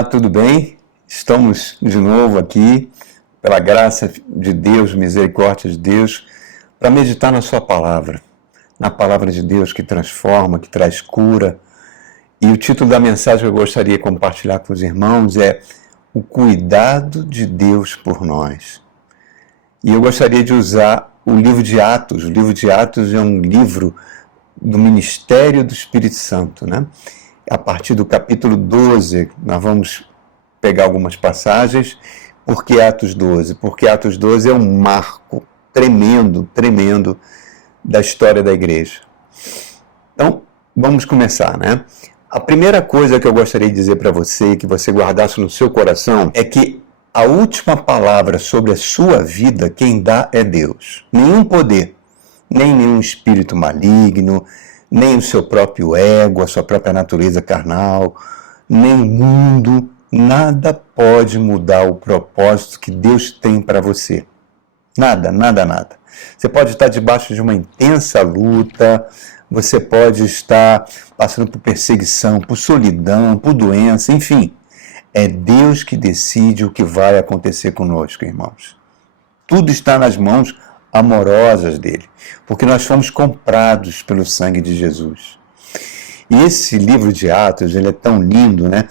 Olá, tudo bem? Estamos de novo aqui, pela graça de Deus, misericórdia de Deus, para meditar na sua palavra, na palavra de Deus que transforma, que traz cura. E o título da mensagem que eu gostaria de compartilhar com os irmãos é O Cuidado de Deus por Nós. E eu gostaria de usar o livro de Atos. O livro de Atos é um livro do ministério do Espírito Santo, né? A partir do capítulo 12, nós vamos pegar algumas passagens. Por que Atos 12? Porque Atos 12 é um marco tremendo da história da igreja. Então, vamos começar, né? A primeira coisa que eu gostaria de dizer para você, que você guardasse no seu coração, é que a última palavra sobre a sua vida, quem dá é Deus. Nenhum poder, nem nenhum espírito maligno, nem o seu próprio ego, a sua própria natureza carnal, nem o mundo, nada pode mudar o propósito que Deus tem para você. Nada. Você pode estar debaixo de uma intensa luta, você pode estar passando por perseguição, por solidão, por doença, enfim. É Deus que decide o que vai acontecer conosco, irmãos. Tudo está nas mãos amorosas dele, porque nós fomos comprados pelo sangue de Jesus. E esse livro de Atos, ele é tão lindo, né?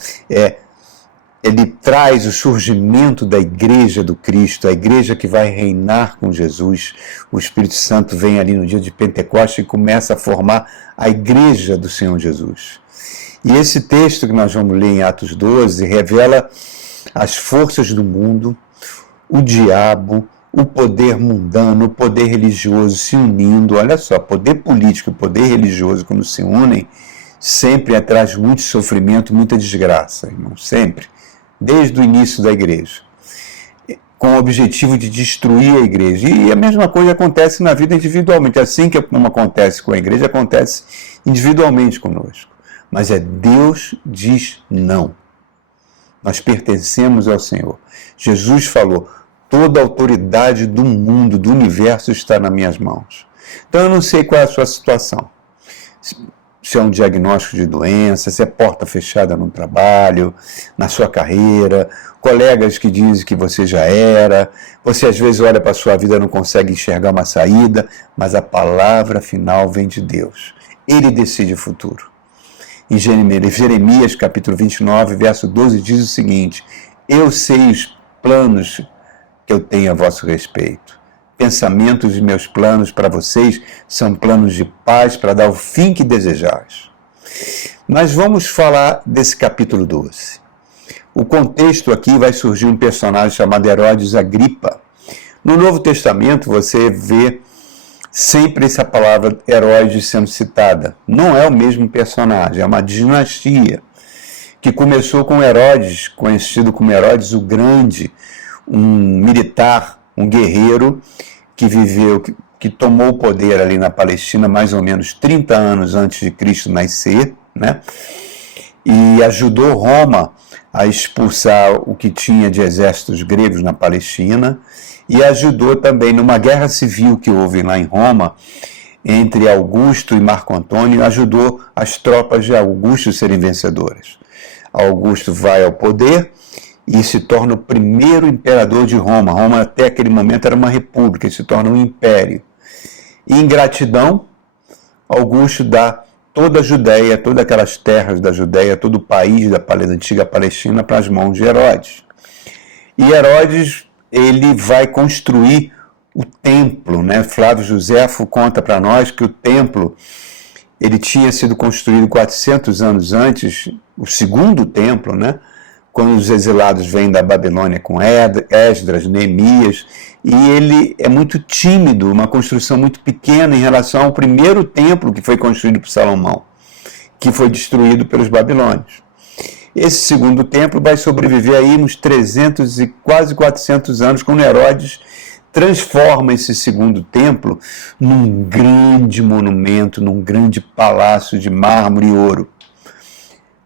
Ele traz o surgimento da igreja do Cristo, a igreja que vai reinar com Jesus. O Espírito Santo vem ali no dia de Pentecostes e começa a formar a igreja do Senhor Jesus. E esse texto que nós vamos ler em Atos 12 revela as forças do mundo, o diabo, o poder mundano, o poder religioso se unindo. Olha só, poder político e poder religioso, quando se unem, sempre traz muito sofrimento, muita desgraça, irmão, sempre, desde o início da igreja, com o objetivo de destruir a igreja. E a mesma coisa acontece na vida individualmente, assim como acontece com a igreja, acontece individualmente conosco. Mas Deus diz não. Nós pertencemos ao Senhor. Jesus falou: toda a autoridade do mundo, do universo está nas minhas mãos. Então eu não sei qual é a sua situação. Se é um diagnóstico de doença, se é porta fechada no trabalho, na sua carreira, colegas que dizem que você já era, você às vezes olha para a sua vida e não consegue enxergar uma saída, mas a palavra final vem de Deus. Ele decide o futuro. Em Jeremias, capítulo 29, verso 12, diz o seguinte: eu sei os planos que eu tenho a vosso respeito. Pensamentos e meus planos para vocês são planos de paz, para dar o fim que desejais. Mas vamos falar desse capítulo 12. O contexto aqui vai surgir um personagem chamado Herodes Agripa. No Novo Testamento você vê sempre essa palavra Herodes sendo citada. Não é o mesmo personagem, é uma dinastia que começou com Herodes, conhecido como Herodes o Grande, um militar, um guerreiro que viveu, que tomou o poder ali na Palestina mais ou menos 30 anos antes de Cristo nascer, né? E ajudou Roma a expulsar o que tinha de exércitos gregos na Palestina, e ajudou também numa guerra civil que houve lá em Roma, entre Augusto e Marco Antônio, ajudou as tropas de Augusto serem vencedoras. Augusto vai ao poder e se torna o primeiro imperador de Roma. Roma até aquele momento era uma república, e se torna um império. E em gratidão, Augusto dá toda a Judéia, todas aquelas terras da Judéia, todo o país da antiga Palestina para as mãos de Herodes. E Herodes, ele vai construir o templo, né? Flávio Josefo conta para nós que o templo, ele tinha sido construído 400 anos antes, o segundo templo, né? Quando os exilados vêm da Babilônia com Esdras, Neemias, e ele é muito tímido, uma construção muito pequena em relação ao primeiro templo que foi construído por Salomão, que foi destruído pelos babilônios. Esse segundo templo vai sobreviver aí uns 300 e quase 400 anos, quando Herodes transforma esse segundo templo num grande monumento, num grande palácio de mármore e ouro.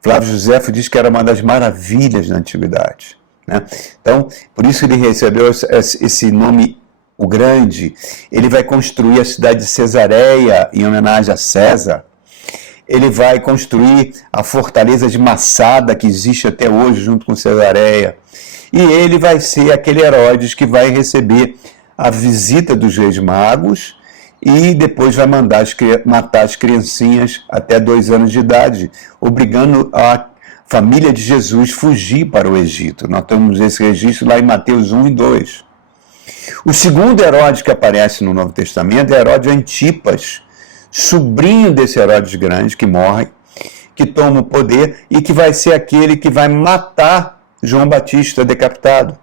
Flávio Josefo diz que era uma das maravilhas da antiguidade, né? Então, por isso ele recebeu esse nome, o Grande. Ele vai construir a cidade de Cesareia em homenagem a César. ele vai construir a fortaleza de Massada, que existe até hoje, junto com Cesareia. E ele vai ser aquele Herodes que vai receber a visita dos Reis Magos e depois vai mandar matar as criancinhas até 2 anos de idade, obrigando a família de Jesus fugir para o Egito. Nós temos esse registro lá em Mateus 1 e 2. O segundo Herodes que aparece no Novo Testamento é Herodes Antipas, sobrinho desse Herodes Grande que morre, que toma o poder e que vai ser aquele que vai matar João Batista decapitado.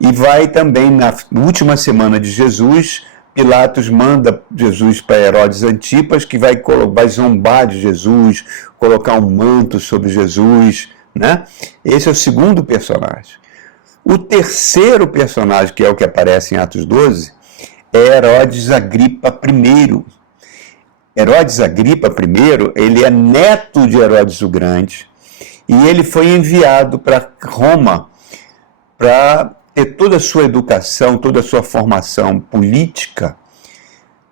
E vai também, na última semana de Jesus, Pilatos manda Jesus para Herodes Antipas, que vai zombar de Jesus, colocar um manto sobre Jesus, né? Esse é o segundo personagem. O terceiro personagem, que é o que aparece em Atos 12, é Herodes Agripa I. Herodes Agripa I, ele é neto de Herodes o Grande, e ele foi enviado para Roma para ter toda a sua educação, toda a sua formação política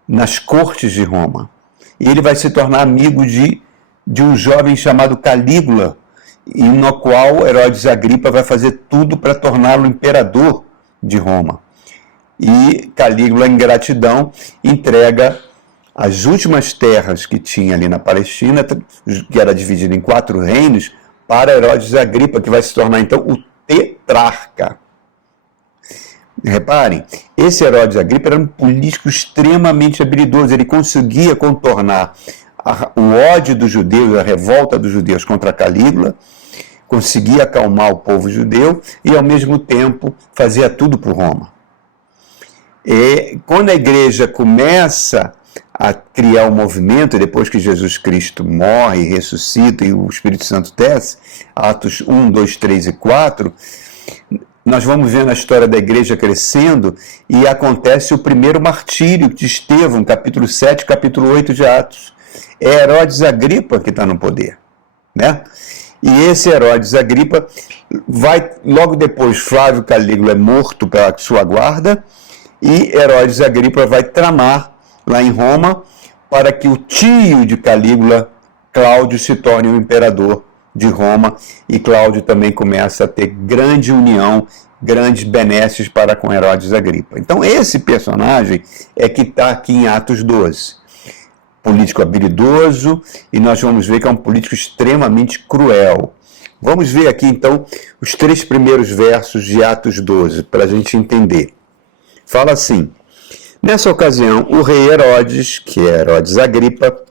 nas cortes de Roma. E ele vai se tornar amigo de um jovem chamado Calígula, e no qual Herodes Agripa vai fazer tudo para torná-lo imperador de Roma. E Calígula, em gratidão, entrega as últimas terras que tinha ali na Palestina, que era dividida em 4 reinos, para Herodes Agripa, que vai se tornar então o tetrarca. Reparem, esse Herodes Agripa era um político extremamente habilidoso, ele conseguia contornar o ódio dos judeus, a revolta dos judeus contra Calígula, conseguia acalmar o povo judeu e, ao mesmo tempo, fazia tudo por Roma. E quando a igreja começa a criar um movimento, depois que Jesus Cristo morre, ressuscita e o Espírito Santo desce, Atos 1, 2, 3 e 4, nós vamos vendo a história da igreja crescendo e acontece o primeiro martírio de Estevão, capítulo 7, capítulo 8 de Atos. É Herodes Agripa que está no poder, né? E esse Herodes Agripa vai, logo depois, Flávio Calígula é morto pela sua guarda, e Herodes Agripa vai tramar lá em Roma para que o tio de Calígula, Cláudio, se torne o imperador de Roma, e Cláudio também começa a ter grande união, grandes benesses para com Herodes Agripa. Então esse personagem é que está aqui em Atos 12. Político habilidoso, e nós vamos ver que é um político extremamente cruel. Vamos ver aqui então os 3 primeiros versos de Atos 12, para a gente entender. Fala assim: nessa ocasião, o rei Herodes, que é Herodes Agripa,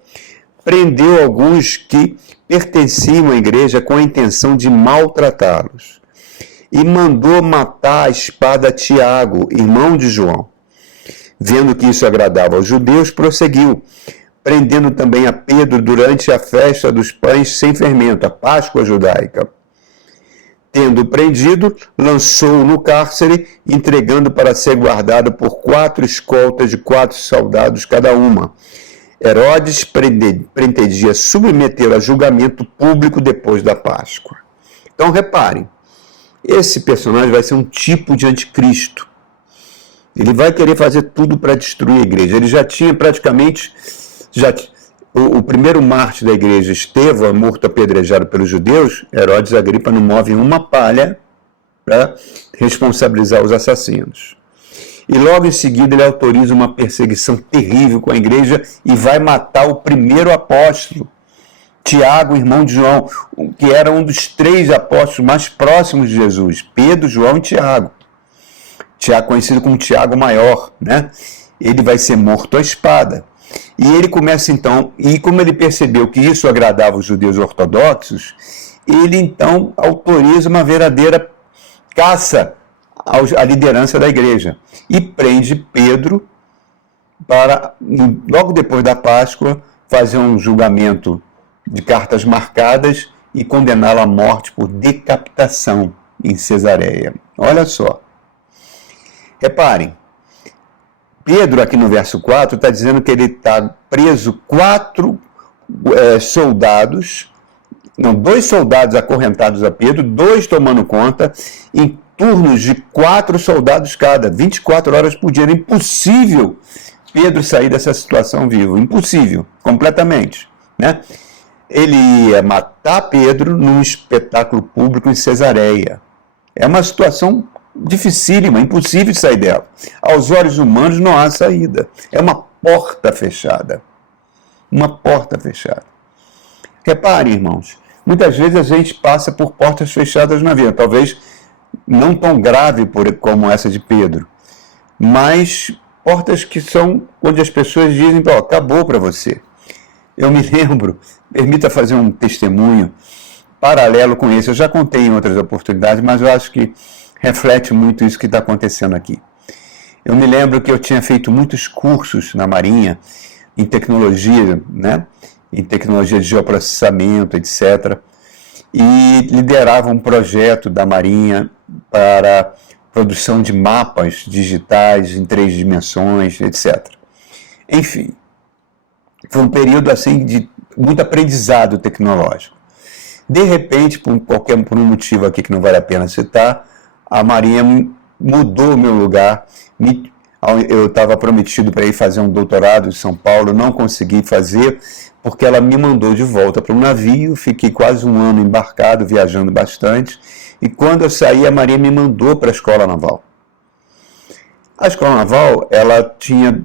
prendeu alguns que pertenciam à igreja com a intenção de maltratá-los, e mandou matar à espada Tiago, irmão de João. Vendo que isso agradava aos judeus, prosseguiu, prendendo também a Pedro durante a festa dos pães sem fermento, a Páscoa judaica. Tendo prendido, lançou-o no cárcere, entregando para ser guardado por 4 escoltas de 4 soldados cada uma. Herodes pretendia submetê-lo a julgamento público depois da Páscoa. Então, reparem, esse personagem vai ser um tipo de anticristo. Ele vai querer fazer tudo para destruir a igreja. Ele já tinha praticamente... O primeiro mártir da igreja, Estevão, morto apedrejado pelos judeus, Herodes Agripa não move uma palha para responsabilizar os assassinos. E logo em seguida ele autoriza uma perseguição terrível com a igreja e vai matar o primeiro apóstolo, Tiago, irmão de João, que era um dos 3 apóstolos mais próximos de Jesus, Pedro, João e Tiago. Tiago, conhecido como Tiago Maior, né? Ele vai ser morto à espada. E ele começa então, e como ele percebeu que isso agradava os judeus ortodoxos, ele então autoriza uma verdadeira caça à liderança da igreja e prende Pedro para, logo depois da Páscoa, fazer um julgamento de cartas marcadas e condená-lo à morte por decapitação em Cesareia. Olha só. Reparem, Pedro, aqui no verso 4, está dizendo que ele está preso 2 soldados acorrentados a Pedro, 2 tomando conta, em turnos de 4 soldados cada, 24 horas por dia. Era impossível Pedro sair dessa situação vivo, impossível, completamente. né? Ele ia matar Pedro num espetáculo público em Cesareia. É uma situação dificílima, impossível de sair dela. Aos olhos humanos não há saída. É uma porta fechada. Uma porta fechada. Repare, irmãos, muitas vezes a gente passa por portas fechadas na vida. Talvez não tão grave como essa de Pedro, mas portas que são onde as pessoas dizem, acabou para você. Eu me lembro, permita fazer um testemunho paralelo com esse. Eu já contei em outras oportunidades, mas eu acho que reflete muito isso que está acontecendo aqui. Eu me lembro que eu tinha feito muitos cursos na Marinha em tecnologia, né? Em tecnologia de geoprocessamento, etc. E liderava um projeto da Marinha para produção de mapas digitais em 3 dimensões, etc. Enfim, foi um período assim de muito aprendizado tecnológico. De repente, por um motivo aqui que não vale a pena citar, a Marinha mudou o meu lugar. Eu estava prometido para ir fazer um doutorado em São Paulo, não consegui fazer, porque ela me mandou de volta para um navio, fiquei quase um ano embarcado, viajando bastante, e quando eu saí, a Marinha me mandou para a Escola Naval. A Escola Naval, ela tinha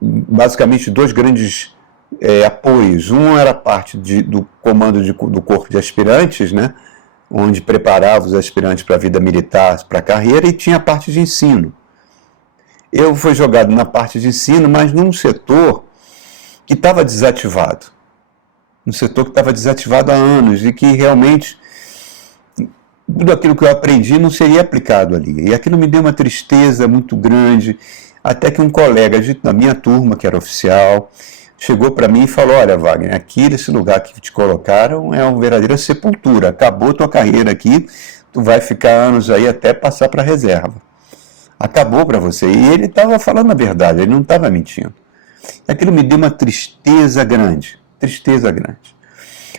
basicamente 2 grandes apoios. Um era parte do comando do corpo de aspirantes, né, onde preparava os aspirantes para a vida militar, para a carreira, e tinha a parte de ensino. Eu fui jogado na parte de ensino, mas num setor que estava desativado. Um setor que estava desativado há anos e que realmente tudo aquilo que eu aprendi não seria aplicado ali. E aquilo me deu uma tristeza muito grande, até que um colega da minha turma, que era oficial, chegou para mim e falou, olha, Wagner, aqui nesse lugar que te colocaram é uma verdadeira sepultura, acabou tua carreira aqui, tu vai ficar anos aí até passar para a reserva. Acabou para você. E ele estava falando a verdade, ele não estava mentindo. Aquilo me deu uma tristeza grande.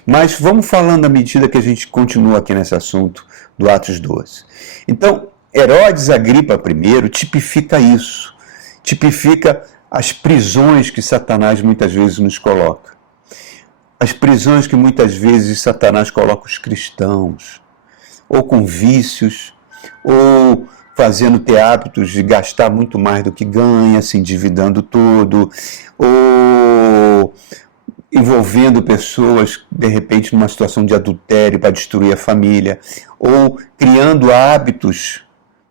Mas vamos falando à medida que a gente continua aqui nesse assunto do Atos 12. Então, Herodes Agripa I tipifica isso. Tipifica as prisões que Satanás muitas vezes nos coloca. As prisões que muitas vezes Satanás coloca os cristãos. Ou com vícios, ou fazendo ter hábitos de gastar muito mais do que ganha, se endividando todo, ou envolvendo pessoas, de repente, numa situação de adultério para destruir a família, ou criando hábitos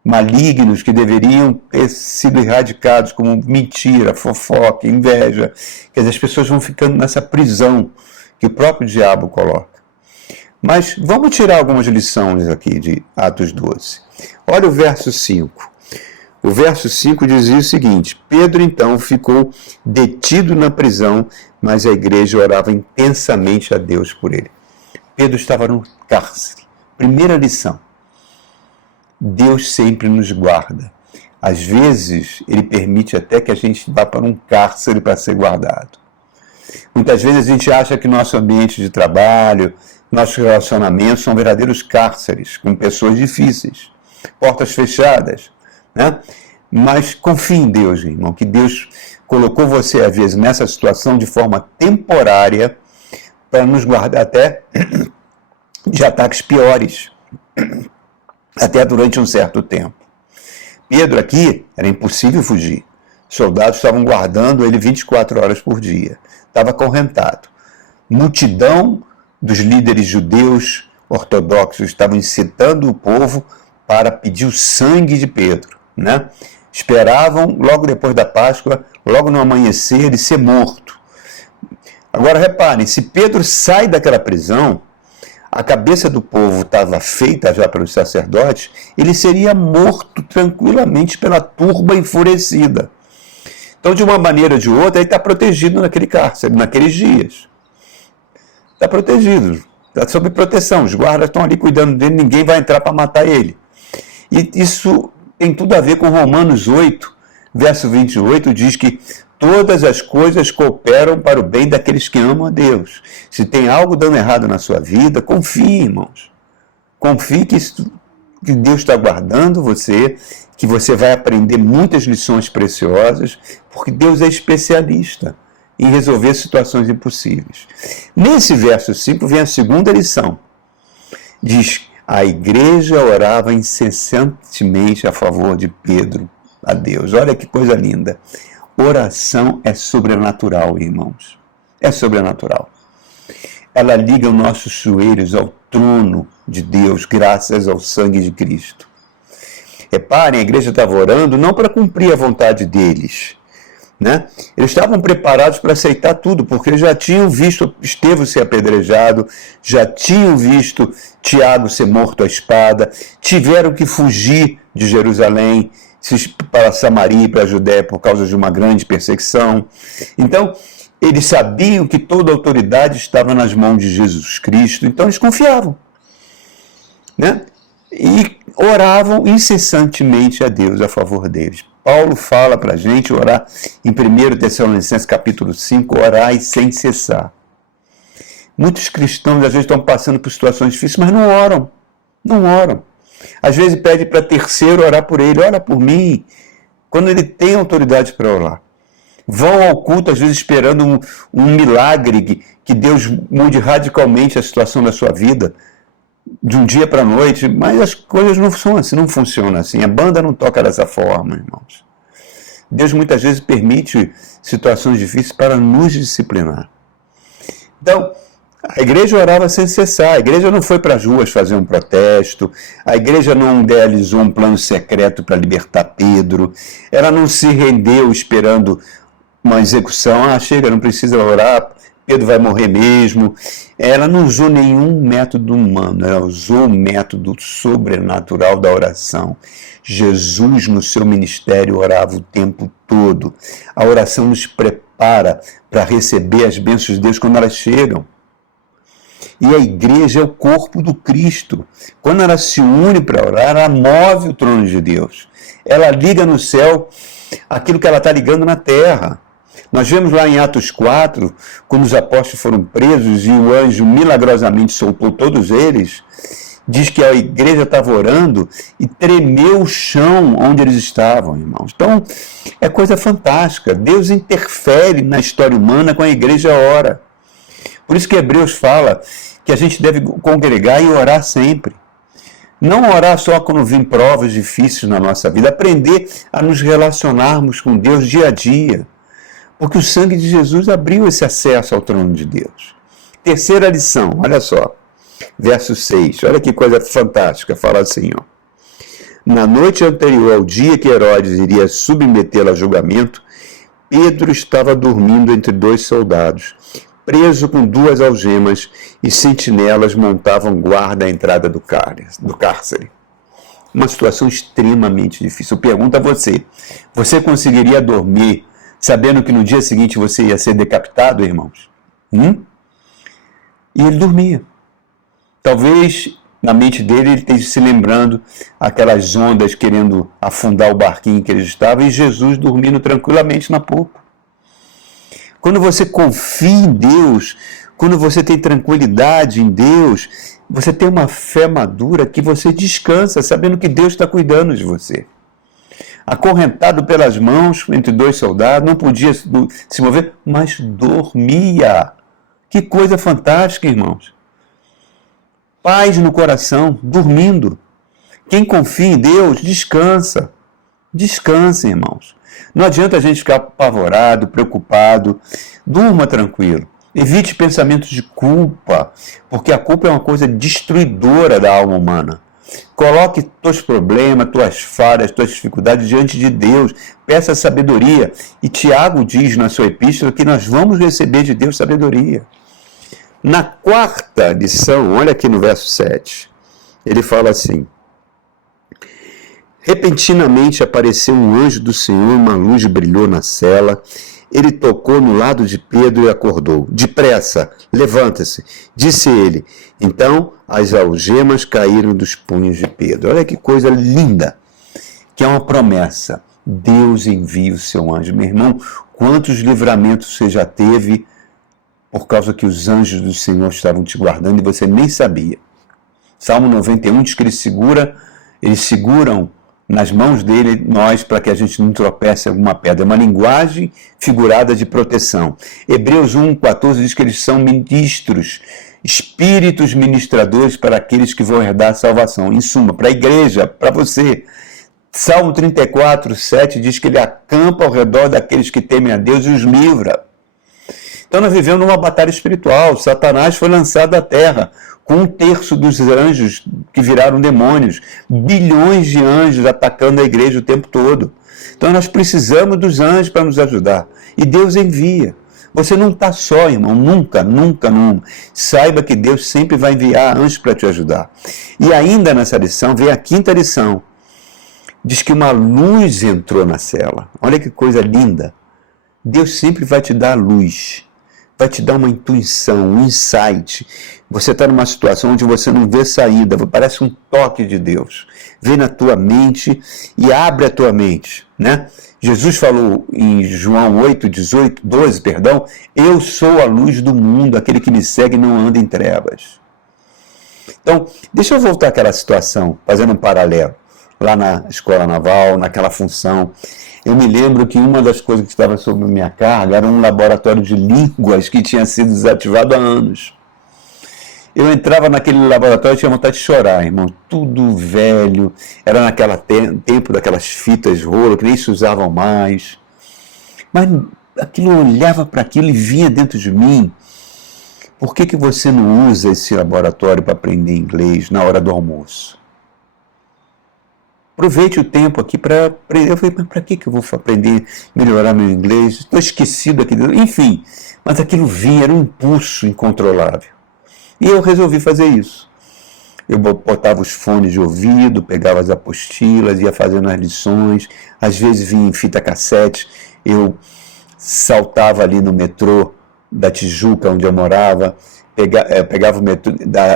malignos que deveriam ter sido erradicados, como mentira, fofoca, inveja. Quer dizer, as pessoas vão ficando nessa prisão que o próprio diabo coloca. Mas vamos tirar algumas lições aqui de Atos 12. Olha o verso 5. O verso 5 dizia o seguinte: Pedro então ficou detido na prisão, mas a igreja orava intensamente a Deus por ele. Pedro estava no cárcere. Primeira lição: Deus sempre nos guarda. Às vezes, Ele permite até que a gente vá para um cárcere para ser guardado. Muitas vezes a gente acha que nosso ambiente de trabalho, nossos relacionamentos são verdadeiros cárceres, com pessoas difíceis, portas fechadas, né? Mas confie em Deus, irmão, que Deus colocou você, às vezes, nessa situação de forma temporária para nos guardar até de ataques piores, até durante um certo tempo. Pedro aqui, era impossível fugir. Soldados estavam guardando ele 24 horas por dia. Estava acorrentado. Multidão dos líderes judeus ortodoxos estavam incitando o povo para pedir o sangue de Pedro, né? Esperavam, logo depois da Páscoa, logo no amanhecer, ele ser morto. Agora reparem, se Pedro sai daquela prisão, a cabeça do povo estava feita já pelos sacerdotes, ele seria morto tranquilamente pela turba enfurecida. Então, de uma maneira ou de outra, ele está protegido naquele cárcere, naqueles dias. Está protegido, está sob proteção. Os guardas estão ali cuidando dele, ninguém vai entrar para matar ele. E isso tem tudo a ver com Romanos 8, verso 28, diz que todas as coisas cooperam para o bem daqueles que amam a Deus. Se tem algo dando errado na sua vida, confie, irmãos. Confie que Deus está guardando você, que você vai aprender muitas lições preciosas, porque Deus é especialista em resolver situações impossíveis. Nesse verso 5 vem a segunda lição. Diz: a igreja orava incessantemente a favor de Pedro a Deus. Olha que coisa linda. Oração é sobrenatural, irmãos. É sobrenatural. Ela liga os nossos joelhos ao trono de Deus, graças ao sangue de Cristo. Reparem, a igreja estava orando não para cumprir a vontade deles, né? Eles estavam preparados para aceitar tudo, porque já tinham visto Estevão ser apedrejado, já tinham visto Tiago ser morto à espada, tiveram que fugir de Jerusalém para Samaria e para a Judéia por causa de uma grande perseguição. Então, eles sabiam que toda a autoridade estava nas mãos de Jesus Cristo, então eles confiavam, né? E oravam incessantemente a Deus a favor deles. Paulo fala para a gente orar em 1 Tessalonicenses capítulo 5, orai sem cessar. Muitos cristãos às vezes estão passando por situações difíceis, mas não oram. Não oram. Às vezes pede para terceiro orar por ele, ora por mim, quando ele tem autoridade para orar. Vão ao culto, às vezes esperando um milagre, que Deus mude radicalmente a situação da sua vida, de um dia para a noite, mas as coisas não são assim, não funcionam assim. A banda não toca dessa forma, irmãos. Deus muitas vezes permite situações difíceis para nos disciplinar. Então, a igreja orava sem cessar. A igreja não foi para as ruas fazer um protesto, a igreja não idealizou um plano secreto para libertar Pedro, ela não se rendeu esperando uma execução. Ah, chega, não precisa orar, Pedro vai morrer mesmo. Ela não usou nenhum método humano, ela usou o método sobrenatural da oração. Jesus, no seu ministério, orava o tempo todo. A oração nos prepara para receber as bênçãos de Deus quando elas chegam. E a igreja é o corpo do Cristo. Quando ela se une para orar, ela move o trono de Deus. Ela liga no céu aquilo que ela está ligando na terra. Nós vemos lá em Atos 4, quando os apóstolos foram presos e o anjo milagrosamente soltou todos eles, diz que a igreja estava orando e tremeu o chão onde eles estavam, irmãos. Então, é coisa fantástica. Deus interfere na história humana quando a igreja ora. Por isso que Hebreus fala que a gente deve congregar e orar sempre. Não orar só quando vêm provas difíceis na nossa vida, aprender a nos relacionarmos com Deus dia a dia. Porque o sangue de Jesus abriu esse acesso ao trono de Deus. Terceira lição, olha só, verso 6, olha que coisa fantástica, fala assim, ó. Na noite anterior ao dia que Herodes iria submetê-lo a julgamento, Pedro estava dormindo entre dois soldados, preso com duas algemas, e sentinelas montavam guarda à entrada do cárcere. Uma situação extremamente difícil. Eu pergunto a você, você conseguiria dormir sabendo que no dia seguinte você ia ser decapitado, irmãos? E ele dormia. Talvez na mente dele ele esteja se lembrando aquelas ondas querendo afundar o barquinho que eles estavam e Jesus dormindo tranquilamente na popa. Quando você confia em Deus, quando você tem tranquilidade em Deus, você tem uma fé madura que você descansa sabendo que Deus está cuidando de você. Acorrentado pelas mãos entre dois soldados, não podia se mover, mas dormia. Que coisa fantástica, irmãos. Paz no coração, dormindo. Quem confia em Deus, descansa. Descansa, irmãos. Não adianta a gente ficar apavorado, preocupado. Durma tranquilo. Evite pensamentos de culpa, porque a culpa é uma coisa destruidora da alma humana. Coloque teus problemas, tuas falhas, tuas dificuldades diante de Deus. Peça sabedoria. E Tiago diz na sua epístola que nós vamos receber de Deus sabedoria. Na quarta lição, olha aqui no verso 7, ele fala assim: repentinamente apareceu um anjo do Senhor, uma luz brilhou na cela. Ele tocou no lado de Pedro e acordou. Depressa, levanta-se, disse ele. Então as algemas caíram dos punhos de Pedro. Olha que coisa linda, que é uma promessa. Deus envia o seu anjo. Meu irmão, quantos livramentos você já teve por causa que os anjos do Senhor estavam te guardando e você nem sabia. Salmo 91 diz que eles seguram nas mãos dele, nós, para que a gente não tropece em alguma pedra. É uma linguagem figurada de proteção. Hebreus 1,14 diz que eles são ministros, espíritos ministradores para aqueles que vão herdar a salvação. Em suma, para a igreja, para você. Salmo 34,7 diz que ele acampa ao redor daqueles que temem a Deus e os livra. Então nós vivemos numa batalha espiritual. Satanás foi lançado à terra com 1/3 dos anjos que viraram demônios, bilhões de anjos atacando a igreja o tempo todo. Então nós precisamos dos anjos para nos ajudar. E Deus envia. Você não está só, irmão, nunca. Saiba que Deus sempre vai enviar anjos para te ajudar. E ainda nessa lição vem a 5ª lição. Diz que uma luz entrou na cela. Olha que coisa linda. Deus sempre vai te dar luz. Vai te dar uma intuição, um insight. Você está numa situação onde você não vê saída, parece um toque de Deus. Vem na tua mente e abre a tua mente, né? Jesus falou em João 12, eu sou a luz do mundo, aquele que me segue não anda em trevas. Então, deixa eu voltar àquela situação, fazendo um paralelo. Lá na escola naval, naquela função, eu me lembro que uma das coisas que estava sob minha carga era um laboratório de línguas que tinha sido desativado há anos. Eu entrava naquele laboratório e tinha vontade de chorar, irmão. Tudo velho, era naquele tempo daquelas fitas rolo que nem se usavam mais. Mas aquilo, eu olhava para aquilo e vinha dentro de mim. Por que você não usa esse laboratório para aprender inglês na hora do almoço? Aproveite o tempo aqui para aprender. Eu falei, mas para que eu vou aprender, melhorar meu inglês? Estou esquecido aqui. Enfim, mas aquilo vinha, era um impulso incontrolável. E eu resolvi fazer isso. Eu botava os fones de ouvido, pegava as apostilas, ia fazendo as lições. Às vezes vinha em fita cassete. Eu saltava ali no metrô da Tijuca, onde eu morava. Pegava o metrô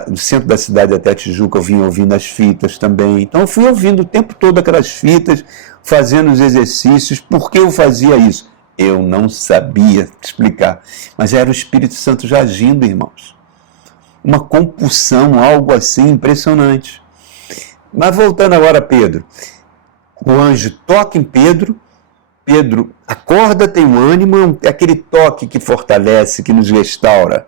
do centro da cidade até a Tijuca, eu vinha ouvindo as fitas também. Então eu fui ouvindo o tempo todo aquelas fitas, fazendo os exercícios. Por que eu fazia isso? Eu não sabia explicar, mas era o Espírito Santo já agindo, irmãos. Uma compulsão, algo assim impressionante. Mas voltando agora a Pedro. O anjo toca em Pedro, Pedro acorda, tem um ânimo, é aquele toque que fortalece, que nos restaura.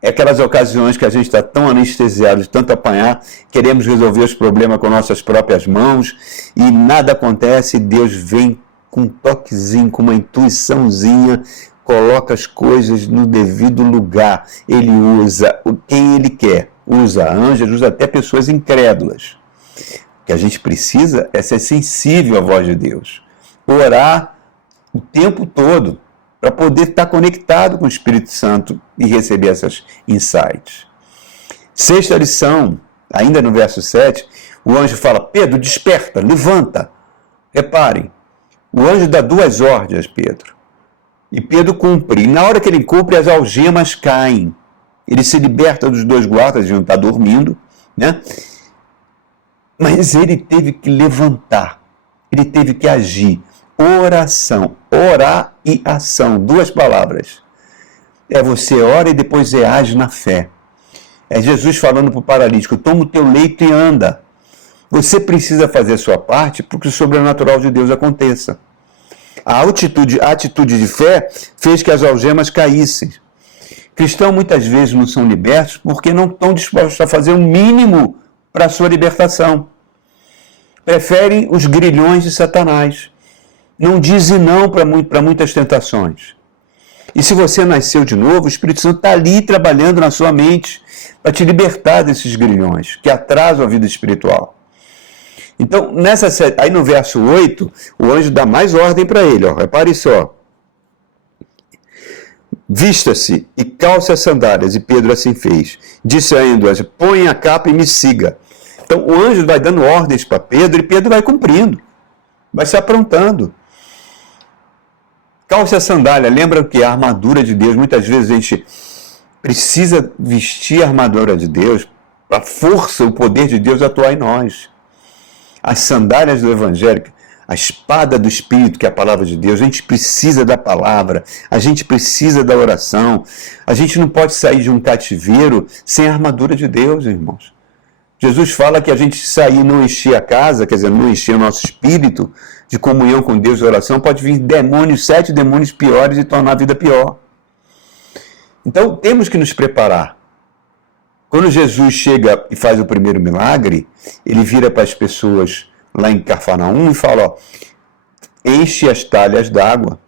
É aquelas ocasiões que a gente está tão anestesiado, de tanto apanhar, queremos resolver os problemas com nossas próprias mãos e nada acontece, e Deus vem com um toquezinho, com uma intuiçãozinha, coloca as coisas no devido lugar. Ele usa quem ele quer, usa anjos, usa até pessoas incrédulas. O que a gente precisa é ser sensível à voz de Deus, orar o tempo todo, para poder estar conectado com o Espírito Santo e receber essas insights. 6ª lição, ainda no verso 7, o anjo fala, Pedro, desperta, levanta. Reparem, o anjo dá 2 ordens a Pedro. E Pedro cumpre. E na hora que ele cumpre, as algemas caem. Ele se liberta dos 2 guardas, eles não estão dormindo, né? Mas ele teve que levantar. Ele teve que agir. Oração, orar e ação, 2 palavras. É você ora e depois age na fé. É Jesus falando para o paralítico, toma o teu leito e anda. Você precisa fazer a sua parte para que o sobrenatural de Deus aconteça. A atitude de fé fez que as algemas caíssem. Cristãos muitas vezes não são libertos porque não estão dispostos a fazer o mínimo para a sua libertação. Preferem os grilhões de Satanás. Não dizem não para muitas tentações. E se você nasceu de novo, o Espírito Santo está ali trabalhando na sua mente para te libertar desses grilhões que atrasam a vida espiritual. Então, aí no verso 8, o anjo dá mais ordem para ele. Ó, repare só. Vista-se e calce as sandálias, e Pedro assim fez. Disse ainda o anjo, põe a capa e me siga. Então, o anjo vai dando ordens para Pedro, e Pedro vai cumprindo. Vai se aprontando. Calce a sandália, lembra que a armadura de Deus, muitas vezes a gente precisa vestir a armadura de Deus, a força, o poder de Deus atuar em nós. As sandálias do Evangelho, a espada do Espírito, que é a palavra de Deus, a gente precisa da palavra, a gente precisa da oração, a gente não pode sair de um cativeiro sem a armadura de Deus, irmãos. Jesus fala que a gente sair e não encher a casa, quer dizer, não encher o nosso espírito de comunhão com Deus, de oração, pode vir demônios, 7 demônios piores e tornar a vida pior. Então, temos que nos preparar. Quando Jesus chega e faz o primeiro milagre, ele vira para as pessoas lá em Cafarnaum e fala, ó, enche as talhas d'água.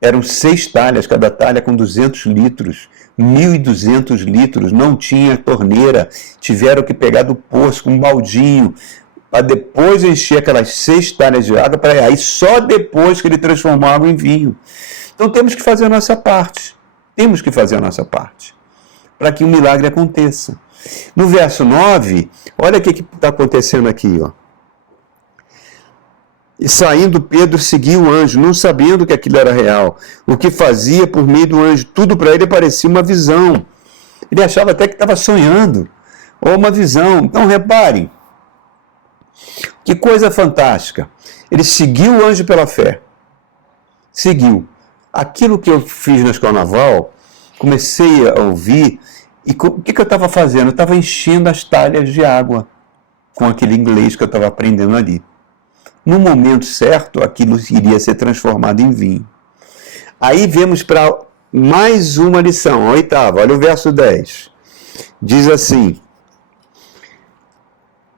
Eram 6 talhas, cada talha com 200 litros, 1.200 litros, não tinha torneira, tiveram que pegar do poço com um baldinho, para depois encher aquelas 6 talhas de água, para aí só depois que ele transformou a água em vinho. Então temos que fazer a nossa parte, para que o milagre aconteça. No verso 9, olha o que está acontecendo aqui, ó. E saindo Pedro seguiu o anjo, não sabendo que aquilo era real. O que fazia por meio do anjo, tudo para ele parecia uma visão. Ele achava até que estava sonhando, ou uma visão. Então reparem, que coisa fantástica. Ele seguiu o anjo pela fé. Seguiu. Aquilo que eu fiz na escola naval, comecei a ouvir, e o que eu estava fazendo? Eu estava enchendo as talhas de água com aquele inglês que eu estava aprendendo ali. No momento certo, aquilo iria ser transformado em vinho. Aí vemos para mais uma lição, a 8ª, olha o verso 10. Diz assim,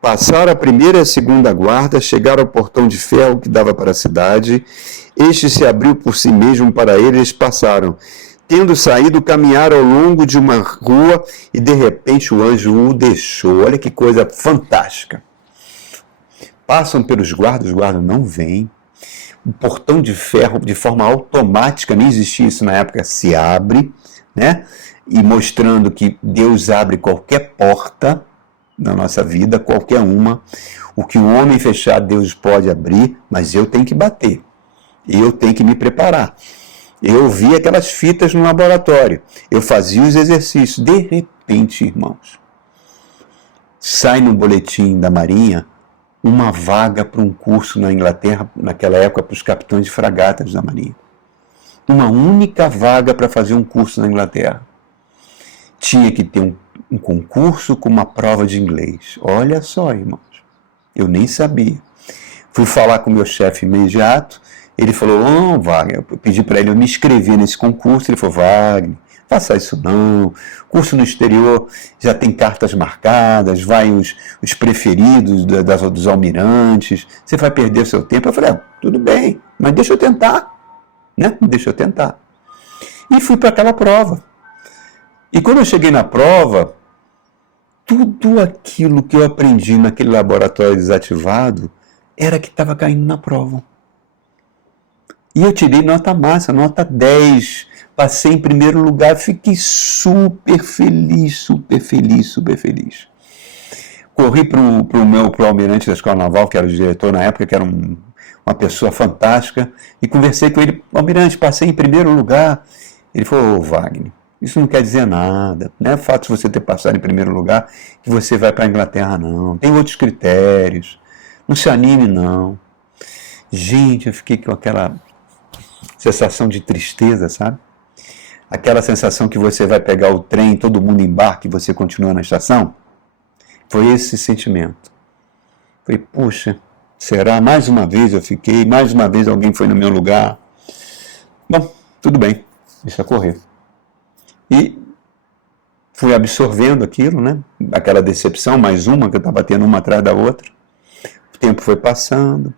passaram a primeira e a segunda guarda, chegaram ao portão de ferro que dava para a cidade, este se abriu por si mesmo para eles, passaram. Tendo saído, caminharam ao longo de uma rua e de repente o anjo o deixou. Olha que coisa fantástica. Passam pelos guardas, os guardas não vêm. O portão de ferro, de forma automática, nem existia isso na época, se abre, né? E mostrando que Deus abre qualquer porta na nossa vida, qualquer uma. O que o homem fechar, Deus pode abrir, mas eu tenho que bater. Eu tenho que me preparar. Eu vi aquelas fitas no laboratório. Eu fazia os exercícios. De repente, irmãos, sai no boletim da Marinha uma vaga para um curso na Inglaterra, naquela época, para os capitães de fragatas da Marinha. Uma única vaga para fazer um curso na Inglaterra. Tinha que ter um concurso com uma prova de inglês. Olha só, irmãos, eu nem sabia. Fui falar com o meu chefe imediato, ele falou, Wagner, eu pedi para ele eu me inscrever nesse concurso, ele falou, Wagner, faça isso não, curso no exterior já tem cartas marcadas, vai os preferidos dos almirantes, você vai perder o seu tempo. Eu falei, tudo bem, mas deixa eu tentar, né? Deixa eu tentar. E fui para aquela prova. E quando eu cheguei na prova, tudo aquilo que eu aprendi naquele laboratório desativado era que estava caindo na prova. E eu tirei nota máxima, nota 10, passei em primeiro lugar, fiquei super feliz, super feliz, super feliz. Corri para o almirante da Escola Naval, que era o diretor na época, que era uma pessoa fantástica, e conversei com ele, almirante, passei em primeiro lugar. Ele falou, Wagner, isso não quer dizer nada, não é fato de você ter passado em primeiro lugar que você vai para a Inglaterra, não. Tem outros critérios, não se anime, não. Gente, eu fiquei com aquela sensação de tristeza, sabe? Aquela sensação que você vai pegar o trem, todo mundo embarca e você continua na estação. Foi esse sentimento. Falei, puxa, será? Mais uma vez eu fiquei, mais uma vez alguém foi no meu lugar. Bom, tudo bem, deixa correr. E fui absorvendo aquilo, né? Aquela decepção, mais uma, que eu estava tendo uma atrás da outra. O tempo foi passando,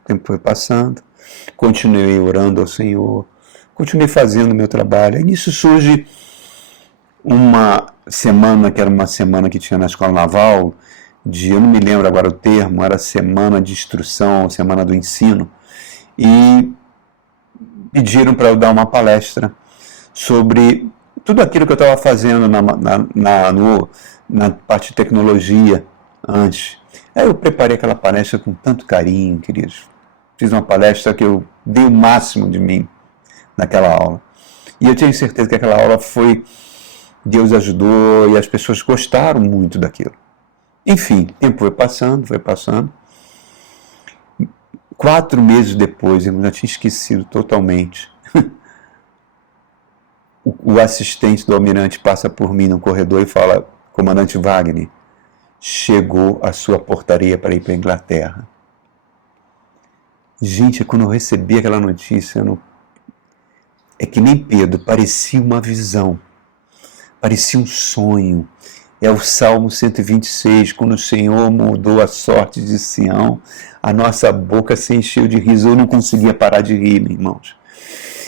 continuei orando ao Senhor, continuei fazendo o meu trabalho. E nisso surge uma semana, que era uma semana que tinha na Escola Naval, eu não me lembro agora o termo, era semana de instrução, semana do ensino, e pediram para eu dar uma palestra sobre tudo aquilo que eu estava fazendo na parte de tecnologia antes. Aí eu preparei aquela palestra com tanto carinho, queridos. Fiz uma palestra que eu dei o máximo de mim naquela aula. E eu tinha certeza que aquela aula Deus ajudou e as pessoas gostaram muito daquilo. Enfim, o tempo foi passando. 4 meses depois, eu já tinha esquecido totalmente. O assistente do almirante passa por mim no corredor e fala, comandante Wagner, chegou à sua portaria para ir para a Inglaterra. Gente, quando eu recebi aquela notícia, é que nem Pedro, parecia uma visão, parecia um sonho. É o Salmo 126, quando o Senhor mudou a sorte de Sião, a nossa boca se encheu de riso. Eu não conseguia parar de rir, meus irmãos.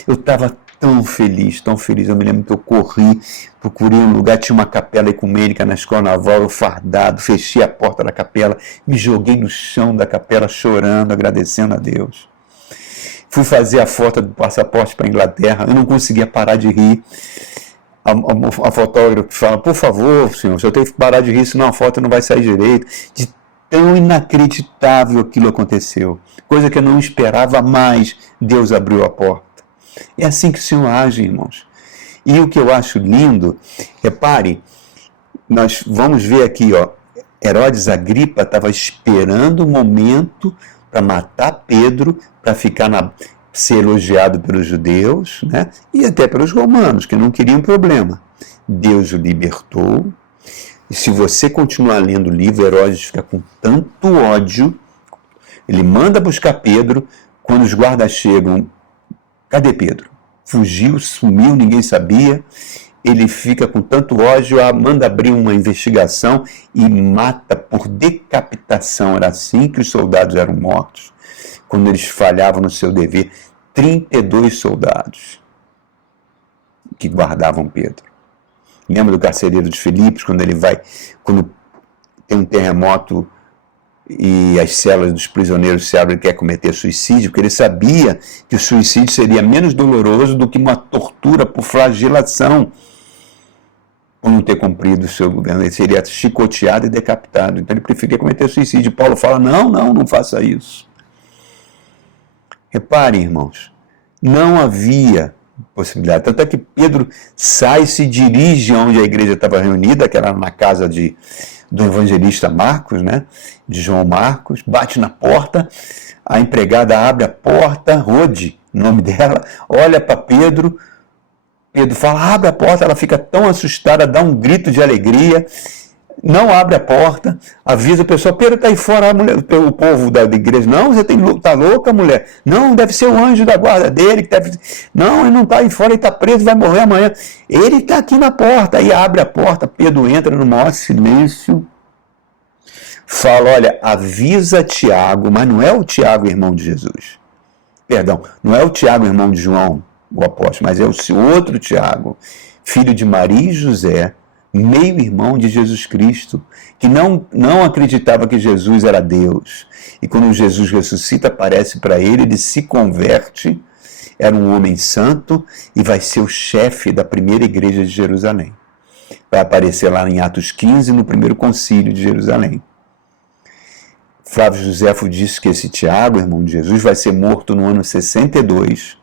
Eu estava tão feliz. Eu me lembro que eu corri, procurei um lugar, tinha uma capela ecumênica na escola naval, eu fardado, fechei a porta da capela, me joguei no chão da capela chorando, agradecendo a Deus. Fui fazer a foto do passaporte para a Inglaterra, eu não conseguia parar de rir. A fotógrafa fala, por favor, senhor, se eu tenho que parar de rir, senão a foto não vai sair direito. De tão inacreditável aquilo aconteceu. Coisa que eu não esperava mais, Deus abriu a porta. É assim que o Senhor age, irmãos. E o que eu acho lindo, repare, nós vamos ver aqui, ó, Herodes Agripa estava esperando o momento para matar Pedro, para ser elogiado pelos judeus, né? E até pelos romanos, que não queriam problema. Deus o libertou. E se você continuar lendo o livro, Herodes fica com tanto ódio, ele manda buscar Pedro, quando os guardas chegam, cadê Pedro? Fugiu, sumiu, ninguém sabia. Ele fica com tanto ódio, manda abrir uma investigação e mata por decapitação. Era assim que os soldados eram mortos, quando eles falhavam no seu dever. 32 soldados que guardavam Pedro. Lembra do carcereiro de Filipos, quando tem um terremoto e as células dos prisioneiros se abrem e quer cometer suicídio, porque ele sabia que o suicídio seria menos doloroso do que uma tortura por flagelação, por não ter cumprido o seu governo. Ele seria chicoteado e decapitado. Então ele preferia cometer suicídio. Paulo fala, não faça isso. Reparem, irmãos, não havia possibilidade. Tanto é que Pedro sai e se dirige onde a igreja estava reunida, que era na casa do evangelista Marcos, né? De João Marcos, bate na porta, a empregada abre a porta, Rode, o nome dela, olha para Pedro, Pedro fala, abre a porta, ela fica tão assustada, dá um grito de alegria, não abre a porta, avisa a pessoa, Pedro está aí fora, o povo da igreja, não, você está louca, mulher? Não, deve ser o anjo da guarda dele, não, ele não está aí fora, ele está preso, vai morrer amanhã. Ele está aqui na porta, aí abre a porta, Pedro entra no maior silêncio, fala, olha, avisa Tiago, mas não é o Tiago, irmão de Jesus, perdão, não é o Tiago, irmão de João, o apóstolo, mas é o outro Tiago, filho de Maria e José, meio-irmão de Jesus Cristo, que não acreditava que Jesus era Deus. E quando Jesus ressuscita, aparece para ele, ele se converte, era um homem santo e vai ser o chefe da primeira igreja de Jerusalém. Vai aparecer lá em Atos 15, no primeiro concílio de Jerusalém. Flávio Joséfo disse que esse Tiago, irmão de Jesus, vai ser morto no ano 62,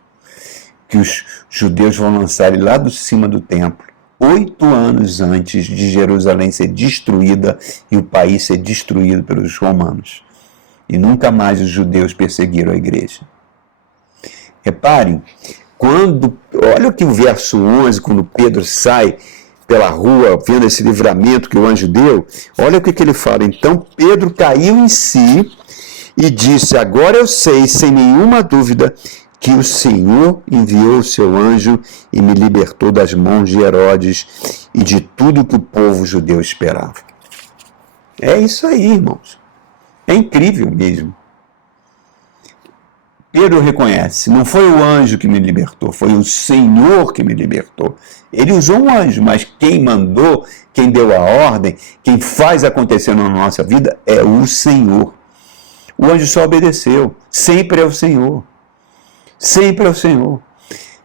que os judeus vão lançar ele lá do cima do templo, 8 anos antes de Jerusalém ser destruída e o país ser destruído pelos romanos. E nunca mais os judeus perseguiram a igreja. Reparem, olha aqui o verso 11, quando Pedro sai pela rua, vendo esse livramento que o anjo deu, olha o que ele fala. Então Pedro caiu em si e disse, agora eu sei, sem nenhuma dúvida, que o Senhor enviou o seu anjo e me libertou das mãos de Herodes e de tudo que o povo judeu esperava. É isso aí, irmãos. É incrível mesmo. Pedro reconhece, não foi o anjo que me libertou, foi o Senhor que me libertou. Ele usou um anjo, mas quem mandou, quem deu a ordem, quem faz acontecer na nossa vida é o Senhor. O anjo só obedeceu, sempre é o Senhor. Sempre é o Senhor.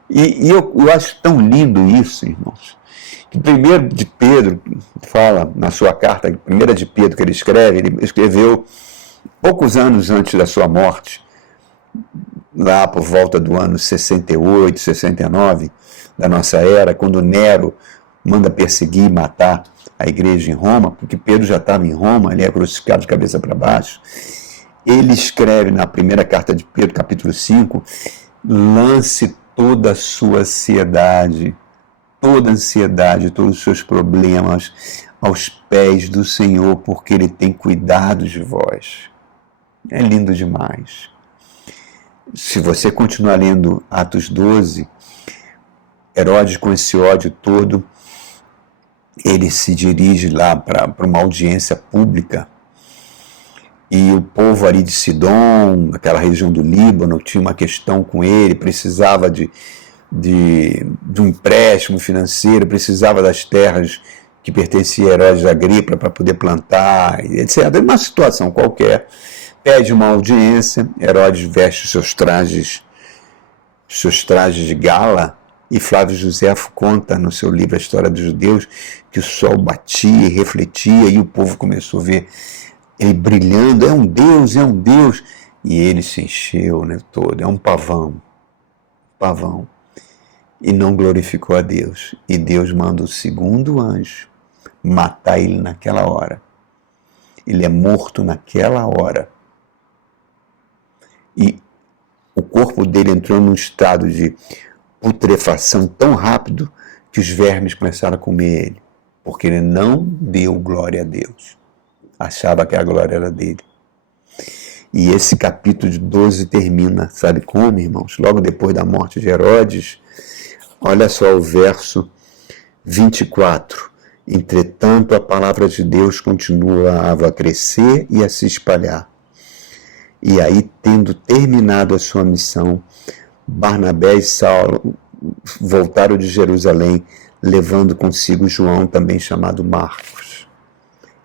E eu acho tão lindo isso, irmãos. Que primeiro de Pedro fala na sua carta, primeira de Pedro que ele escreveu poucos anos antes da sua morte, lá por volta do ano 68, 69 da nossa era, quando Nero manda perseguir e matar a igreja em Roma, porque Pedro já estava em Roma, ele é crucificado de cabeça para baixo. Ele escreve na primeira carta de Pedro, capítulo 5, lance toda a sua ansiedade, toda os seus problemas aos pés do Senhor, porque Ele tem cuidado de vós. É lindo demais. Se você continuar lendo Atos 12, Herodes, com esse ódio todo, ele se dirige lá para uma audiência pública, e o povo ali de Sidom, aquela região do Líbano, tinha uma questão com ele, precisava de um empréstimo financeiro, precisava das terras que pertenciam a Herodes Agripa para poder plantar, etc. Uma situação qualquer. Pede uma audiência, Herodes veste os seus trajes de gala, e Flávio Josefo conta no seu livro A História dos Judeus que o sol batia e refletia, e o povo começou a ver ele brilhando, é um Deus, e ele se encheu, né, todo, é um pavão, e não glorificou a Deus, e Deus manda o segundo anjo matar ele naquela hora. Ele é morto naquela hora, e o corpo dele entrou num estado de putrefação tão rápido que os vermes começaram a comer ele, porque ele não deu glória a Deus, achava que a glória era dele. E esse capítulo de 12 termina, sabe como, irmãos? Logo depois da morte de Herodes, olha só o verso 24. Entretanto, a palavra de Deus continuava a crescer e a se espalhar. E aí, tendo terminado a sua missão, Barnabé e Saulo voltaram de Jerusalém, levando consigo João, também chamado Marcos.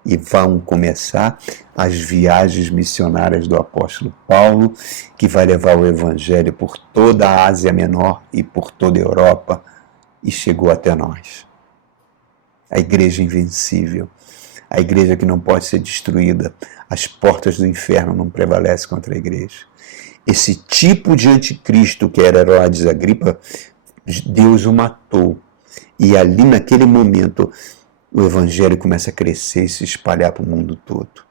E vão começar as viagens missionárias do apóstolo Paulo, que vai levar o evangelho por toda a Ásia Menor e por toda a Europa, e chegou até nós. A igreja invencível, a igreja que não pode ser destruída, as portas do inferno não prevalecem contra a igreja. Esse tipo de anticristo que era Herodes Agripa, Deus o matou. E ali naquele momento o evangelho começa a crescer e se espalhar para o mundo todo.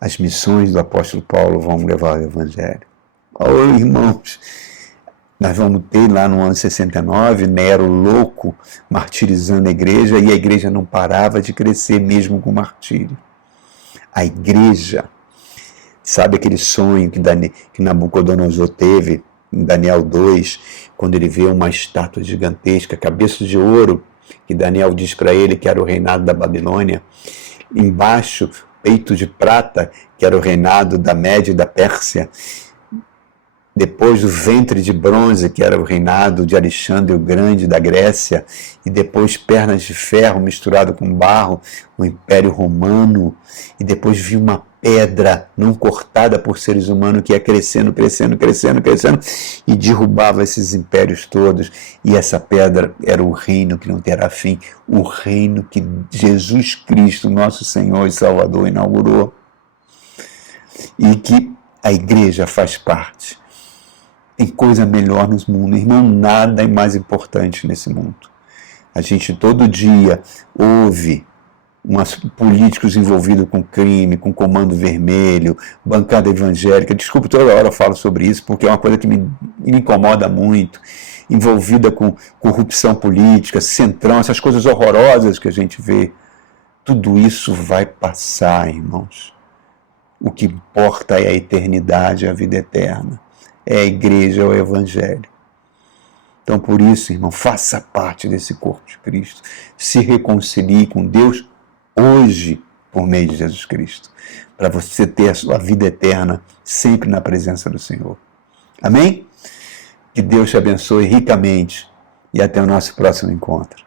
As missões do apóstolo Paulo vão levar o evangelho. Oh, irmãos, nós vamos ter lá no ano 69, Nero louco, martirizando a igreja, e a igreja não parava de crescer mesmo com o martírio. A igreja, sabe aquele sonho que Nabucodonosor teve em Daniel 2, quando ele vê uma estátua gigantesca, cabeça de ouro, que Daniel diz para ele que era o reinado da Babilônia, embaixo, peito de prata, que era o reinado da Média e da Pérsia, depois o ventre de bronze, que era o reinado de Alexandre o Grande da Grécia, e depois pernas de ferro misturado com barro, o Império Romano, e depois vi uma pedra não cortada por seres humanos que ia crescendo, e derrubava esses impérios todos, e essa pedra era o reino que não terá fim, o reino que Jesus Cristo, nosso Senhor e Salvador, inaugurou, e que a igreja faz parte. Tem coisa melhor no mundo, irmão, nada é mais importante nesse mundo. A gente todo dia ouve políticos envolvidos com crime, com comando vermelho, bancada evangélica, desculpe, toda hora eu falo sobre isso, porque é uma coisa que me incomoda muito, envolvida com corrupção política, centrão, essas coisas horrorosas que a gente vê. Tudo isso vai passar, irmãos. O que importa é a eternidade, a vida eterna. É a igreja, é o evangelho. Então, por isso, irmão, faça parte desse corpo de Cristo. Se reconcilie com Deus hoje, por meio de Jesus Cristo, para você ter a sua vida eterna sempre na presença do Senhor. Amém? Que Deus te abençoe ricamente e até o nosso próximo encontro.